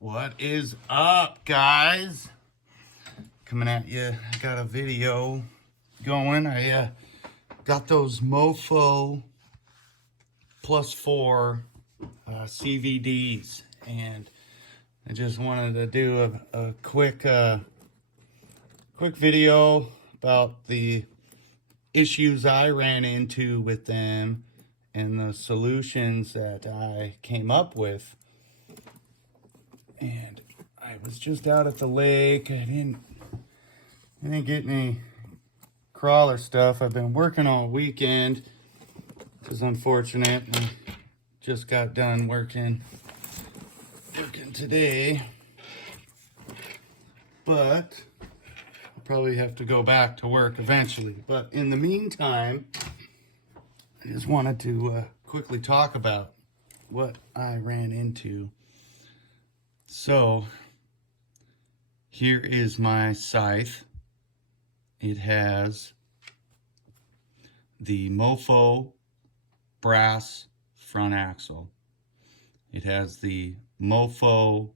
What is up, guys? Coming at you. I got a video going. I got those mofo +4 CVDs, and I just wanted to do a quick video about the issues I ran into with them and the solutions that I came up with. And I was just out at the lake. I didn't get any crawler stuff. I've been working all weekend, which is unfortunate. I just got done working today, but I'll probably have to go back to work eventually. But in the meantime, I just wanted to quickly talk about what I ran into. So here is my scythe. It has the mofo brass front axle. It has the mofo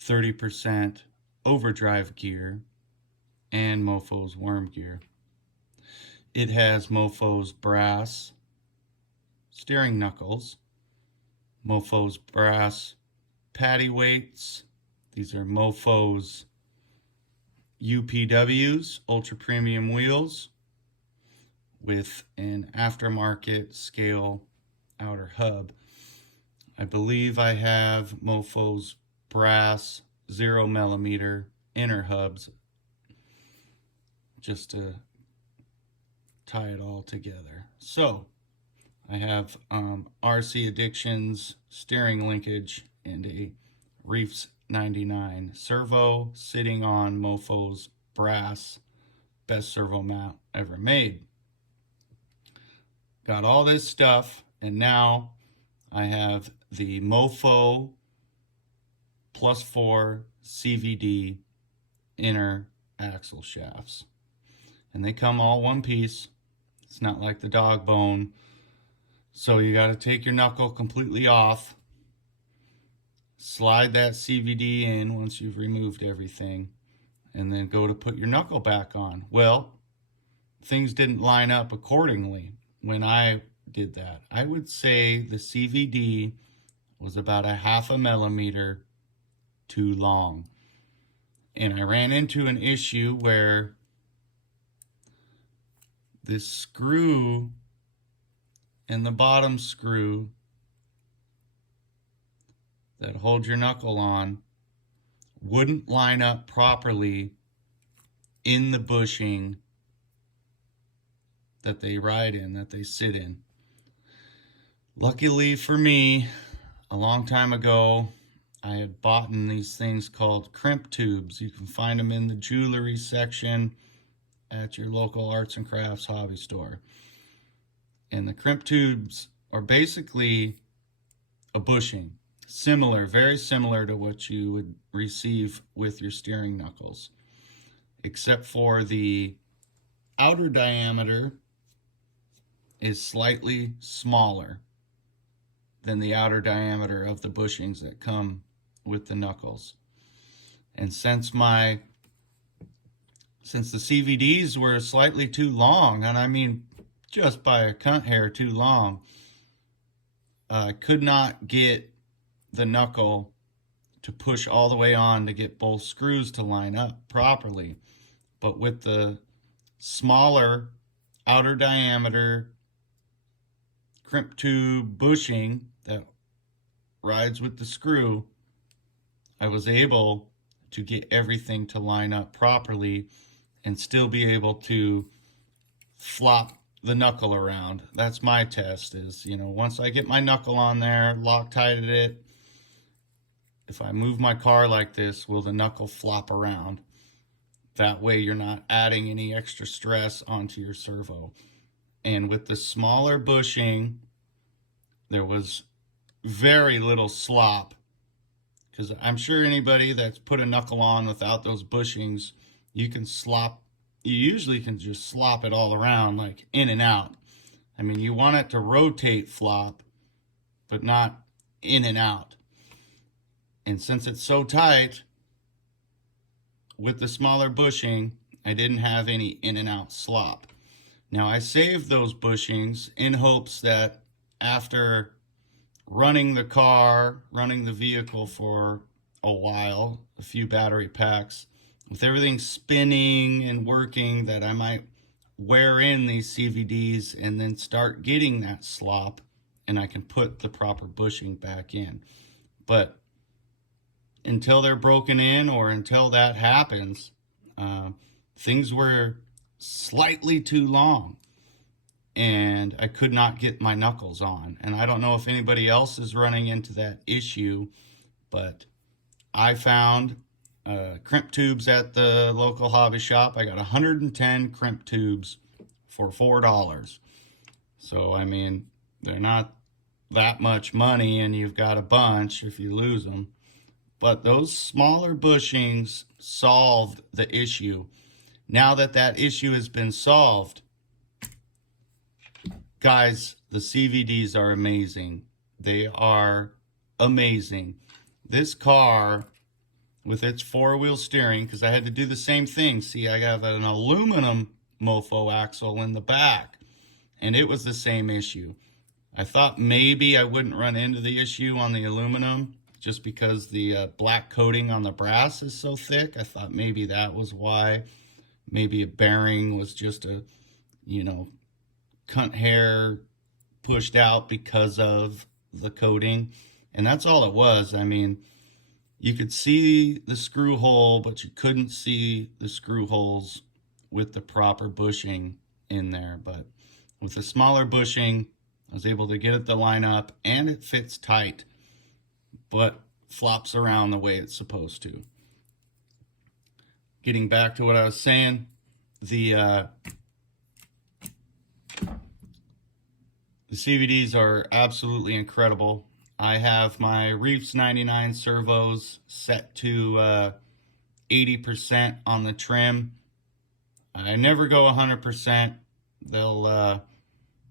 30% overdrive gear and mofo's worm gear. It has mofo's brass steering knuckles, mofo's brass patty weights. These are mofo's UPWs, ultra premium wheels, with an aftermarket scale outer hub. I believe I have mofo's brass 0mm inner hubs just to tie it all together. So I have RC Addiction's steering linkage and a Reefs 99 servo sitting on mofo's brass best servo mount ever made. Got all this stuff, and now I have the mofo +4 CVD inner axle shafts, and they come all one piece. It's not like the dog bone, so you got to take your knuckle completely off, slide that CVD in once you've removed everything, and then go to put your knuckle back on. Well, things didn't line up accordingly when I did that. I would say the CVD was about 1/2 millimeter too long. And I ran into an issue where this screw and the bottom screw that hold your knuckle on wouldn't line up properly in the bushing that they ride in, that they sit in. Luckily for me, a long time ago, I had bought these things called crimp tubes. You can find them in the jewelry section at your local arts and crafts hobby store. And the crimp tubes are basically a bushing. Similar, very similar to what you would receive with your steering knuckles, except for the outer diameter is slightly smaller than the outer diameter of the bushings that come with the knuckles. And since the CVDs were slightly too long, and I mean just by a cunt hair too long, I could not get the knuckle to push all the way on to get both screws to line up properly. But with the smaller outer diameter crimp tube bushing that rides with the screw, I was able to get everything to line up properly and still be able to flop the knuckle around. That's my test, is, once I get my knuckle on there, Loctited it, if I move my car like this, will the knuckle flop around? That way you're not adding any extra stress onto your servo. And with the smaller bushing, there was very little slop, because I'm sure anybody that's put a knuckle on without those bushings, you usually can just slop it all around, like in and out. I mean, you want it to rotate flop, but not in and out. And since it's so tight, with the smaller bushing, I didn't have any in and out slop. Now I saved those bushings in hopes that after running the car, running the vehicle for a while, a few battery packs, with everything spinning and working, that I might wear in these CVDs and then start getting that slop and I can put the proper bushing back in. But until they're broken in or until that happens, things were slightly too long and I could not get my knuckles on. And I don't know if anybody else is running into that issue, but I found crimp tubes at the local hobby shop. I got 110 crimp tubes for $4. So, I mean, they're not that much money and you've got a bunch if you lose them. But those smaller bushings solved the issue. Now that that issue has been solved, guys, the CVDs are amazing. They are amazing. This car, with its four-wheel steering, because I had to do the same thing. See, I have an aluminum mofo axle in the back, and it was the same issue. I thought maybe I wouldn't run into the issue on the aluminum just because the black coating on the brass is so thick. I thought maybe that was why. Maybe a bearing was just a, cunt hair pushed out because of the coating. And that's all it was. I mean, you could see the screw hole, but you couldn't see the screw holes with the proper bushing in there. But with the smaller bushing, I was able to get it to line up, and it fits tight, but flops around the way it's supposed to. Getting back to what I was saying, the CVDs are absolutely incredible. I have my Reefs 99 servos set to 80% on the trim. I never go 100%. They'll,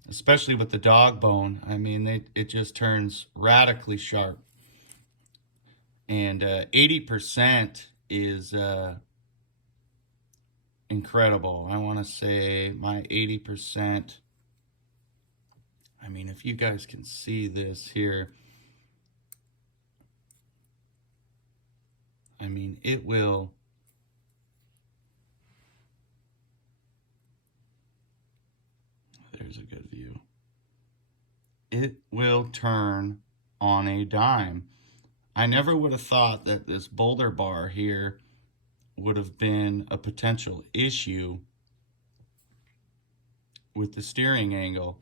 especially with the dog bone, I mean, it just turns radically sharp. And 80% is incredible. I want to say my 80%, I mean, if you guys can see this here, I mean, it will, there's a good view. It will turn on a dime. I never would have thought that this boulder bar here would have been a potential issue with the steering angle,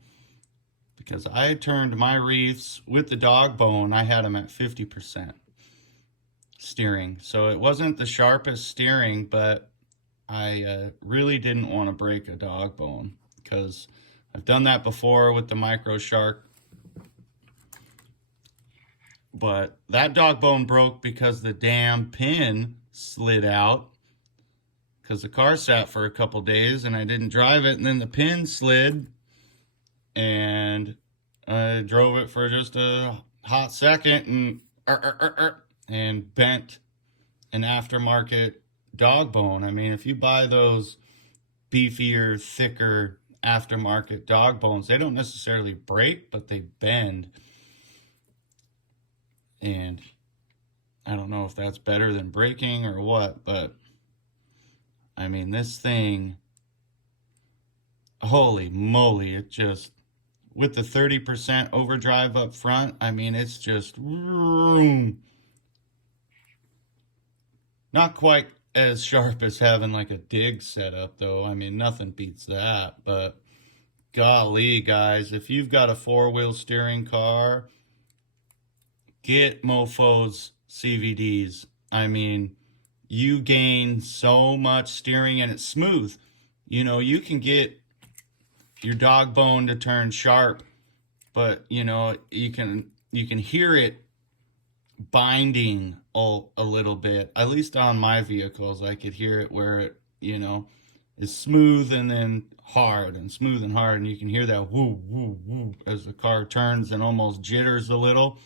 because I had turned my reefs with the dog bone, I had them at 50% steering. So it wasn't the sharpest steering, but I really didn't want to break a dog bone, because I've done that before with the Micro Shark. But that dog bone broke because the damn pin slid out, because the car sat for a couple days and I didn't drive it, and then the pin slid and I drove it for just a hot second and bent an aftermarket dog bone. I mean, if you buy those beefier, thicker aftermarket dog bones, they don't necessarily break, but they bend. And I don't know if that's better than breaking or what, but I mean, this thing, holy moly, it just, with the 30% overdrive up front, I mean, it's just, not quite as sharp as having like a dig setup, though. I mean, nothing beats that. But golly, guys, if you've got a four-wheel steering car, get Mofo's CVDs. I mean, you gain so much steering, and it's smooth. You can get your dog bone to turn sharp, but you can hear it binding a little bit. At least on my vehicles, I could hear it where it is smooth and then hard and smooth and hard, and you can hear that woo woo woo as the car turns and almost jitters a little.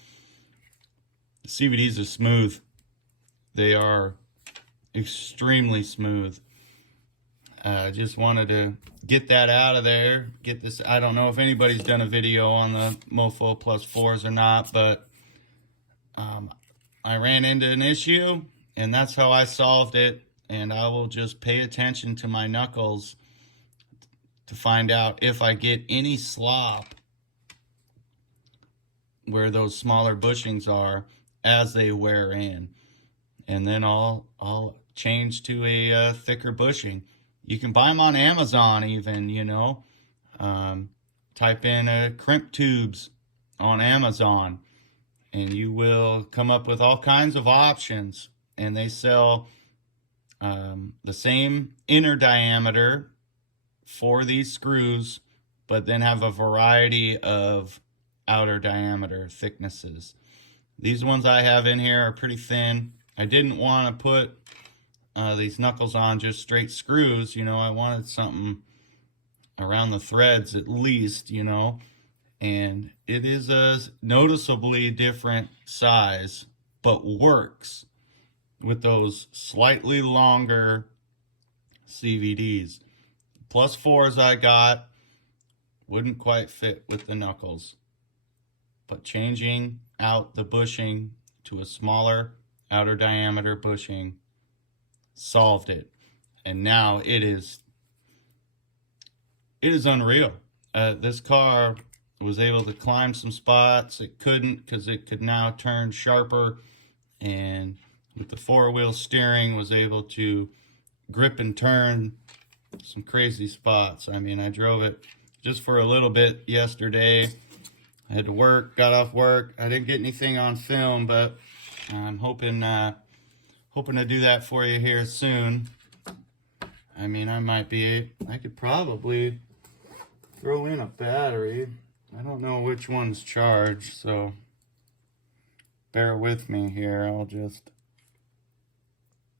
The CVDs are smooth. They are extremely smooth. Just wanted to get that out of there. Get this. I don't know if anybody's done a video on the mofo plus 4s or not, but I ran into an issue, and that's how I solved it. And I will just pay attention to my knuckles to find out if I get any slop where those smaller bushings are as they wear in. And then I'll change to a thicker bushing. You can buy them on Amazon even, you know. Type in crimp tubes on Amazon, and you will come up with all kinds of options. And they sell the same inner diameter for these screws, but then have a variety of outer diameter thicknesses. These ones I have in here are pretty thin. I didn't want to put these knuckles on just straight screws, you know. I wanted something around the threads at least, you know. And it is a noticeably different size, but works with those slightly longer CVDs. Plus 4s I got wouldn't quite fit with the knuckles, but changing out the bushing to a smaller outer diameter bushing solved it. And now it is unreal. This car was able to climb some spots it couldn't, because it could now turn sharper, and with the 4-wheel steering was able to grip and turn some crazy spots. I mean, I drove it just for a little bit yesterday. I had to work, got off work. I didn't get anything on film, but I'm hoping to do that for you here soon. I mean, I could probably throw in a battery. I don't know which one's charged, so bear with me here. I'll just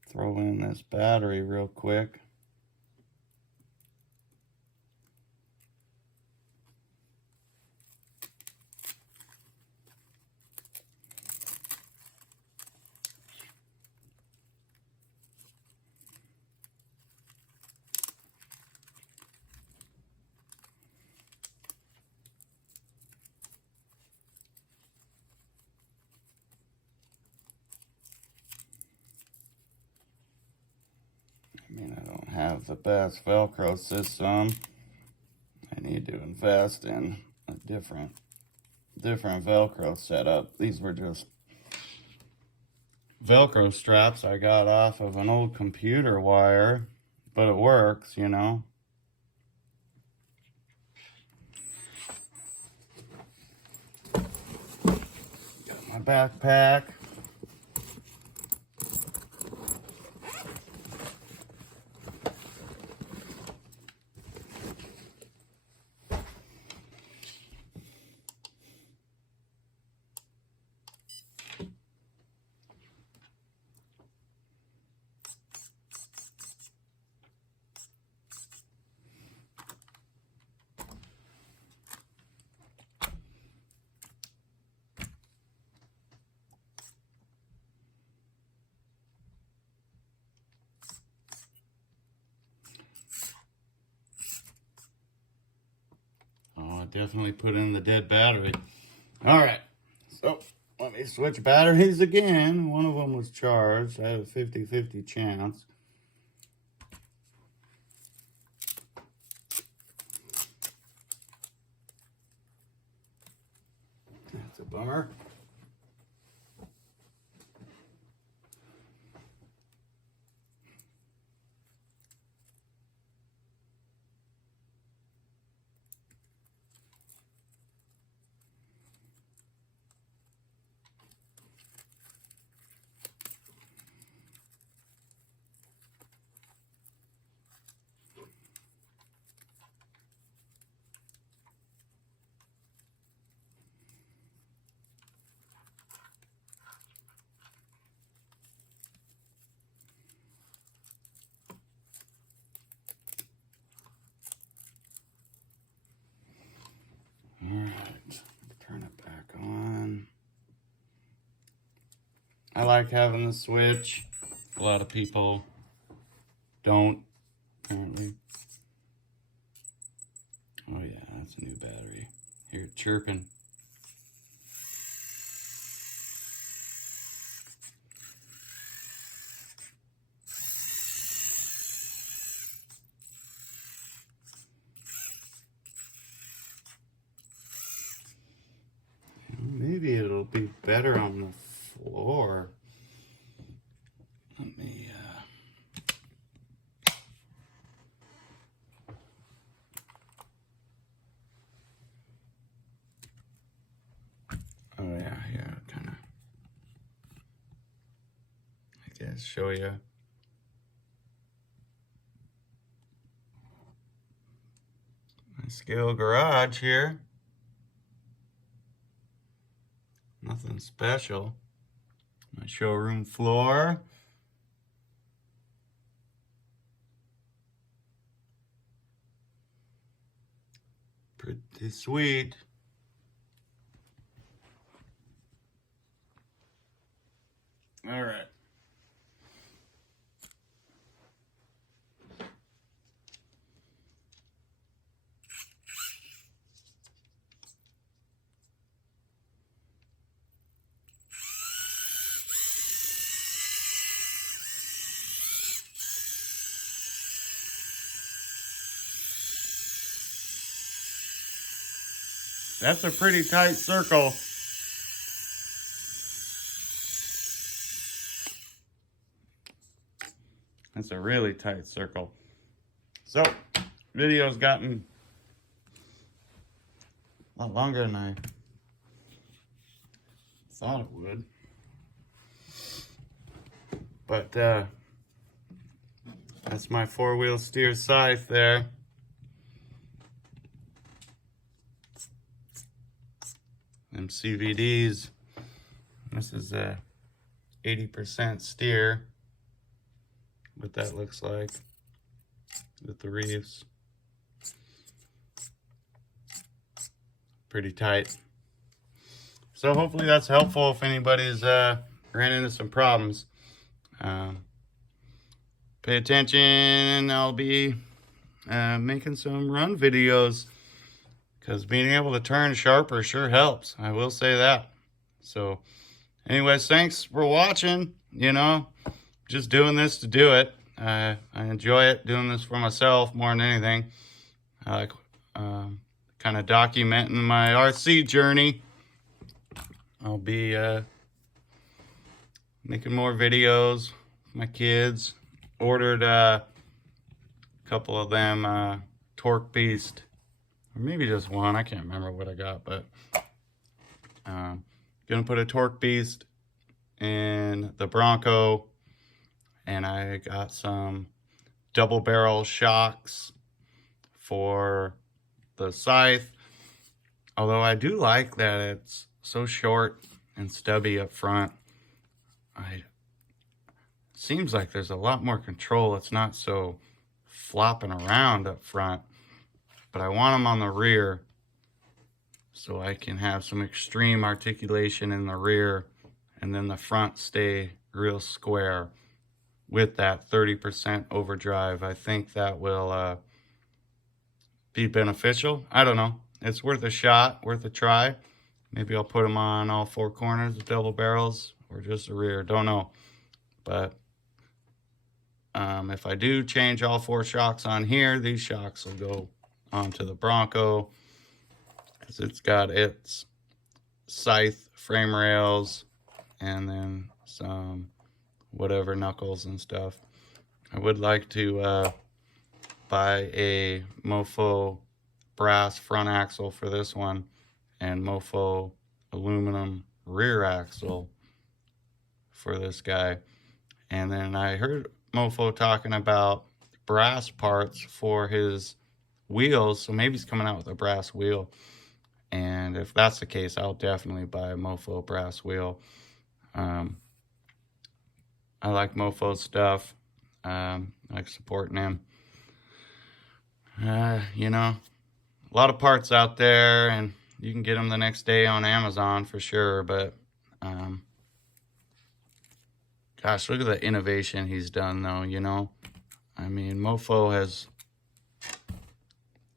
throw in this battery real quick. I mean, I don't have the best Velcro system. I need to invest in a different Velcro setup. These were just Velcro straps I got off of an old computer wire, but it works, you know. Got my backpack. Definitely put in the dead battery. All right, so let me switch batteries again. One of them was charged. I had a 50-50 chance. That's a bummer. I like having the switch. A lot of people don't, apparently. Oh yeah, that's a new battery. Hear it chirping. Maybe it'll be better on the floor. Let me, oh yeah, kind of, I guess, show you. My scale garage here. Nothing special. My showroom floor. Pretty sweet. All right. That's a pretty tight circle. That's a really tight circle. So, video's gotten a lot longer than I thought it would. But that's my 4-wheel steer scythe there. Them CVDs. This is a 80% steer. What that looks like with the reefs. Pretty tight. So hopefully that's helpful if anybody's ran into some problems. Pay attention. I'll be making some run videos because being able to turn sharper sure helps. I will say that. So anyways, thanks for watching. You know, just doing this to do it. I enjoy it, doing this for myself more than anything. I like kind of documenting my RC journey. I'll be making more videos with my kids. Ordered a couple of them Torque Beast, or maybe just one. I can't remember what I got, but gonna put a Torque Beast in the Bronco, and I got some double barrel shocks for the scythe. Although I do like that it's so short and stubby up front. Seems like there's a lot more control. It's not so flopping around up front, but I want them on the rear so I can have some extreme articulation in the rear and then the front stay real square with that 30% overdrive. I think that will be beneficial. I don't know. It's worth a shot, worth a try. Maybe I'll put them on all 4 corners with double barrels or just the rear. Don't know. But if I do change all 4 shocks on here, these shocks will go onto the Bronco because it's got its scythe frame rails and then some whatever knuckles and stuff. I would like to buy a mofo brass front axle for this one and mofo aluminum rear axle for this guy. And then I heard mofo talking about brass parts for his wheels, so maybe he's coming out with a brass wheel, and if that's the case, I'll definitely buy a mofo brass wheel. I like mofo stuff. I like supporting him. You know, a lot of parts out there, and you can get them the next day on Amazon for sure, but Gosh, look at the innovation he's done, though, you know? I mean, Mofo has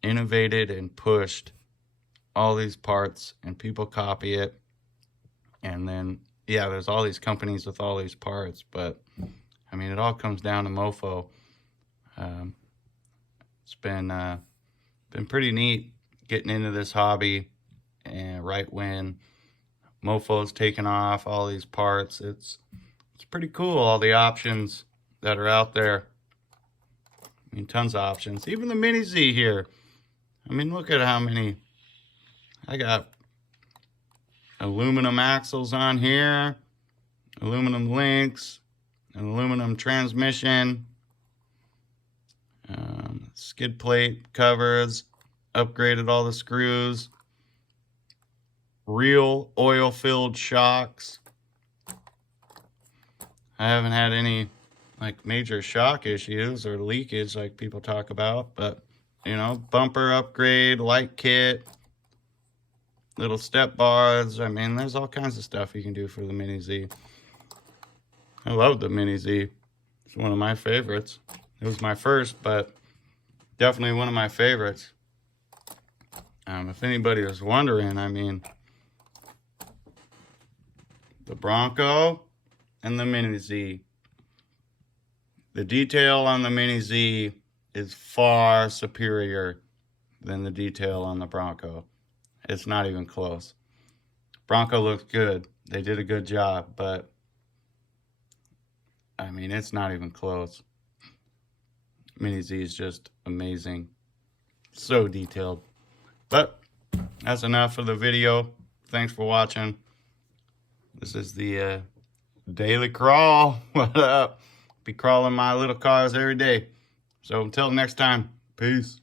innovated and pushed all these parts, and people copy it. And then, yeah, there's all these companies with all these parts, but, I mean, it all comes down to Mofo. It's been pretty neat getting into this hobby, and right when Mofo's taken off all these parts, it's pretty cool, all the options that are out there. I mean, tons of options. Even the Mini Z here. I mean, look at how many. I got aluminum axles on here, aluminum links, an aluminum transmission, skid plate covers, upgraded all the screws, real oil-filled shocks. I haven't had any like major shock issues or leakage like people talk about, but you know, bumper upgrade, light kit, little step bars. I mean, there's all kinds of stuff you can do for the Mini Z. I love the Mini Z. It's one of my favorites. It was my first, but definitely one of my favorites. If anybody was wondering, I mean, the Bronco and the Mini Z. The detail on the Mini Z is far superior than the detail on the Bronco. It's not even close. Bronco looks good. They did a good job, but I mean, it's not even close. Mini Z is just amazing. So detailed. But that's enough for the video. Thanks for watching. This is the daily crawl. What up? Be crawling my little cars every day. So until next time, peace.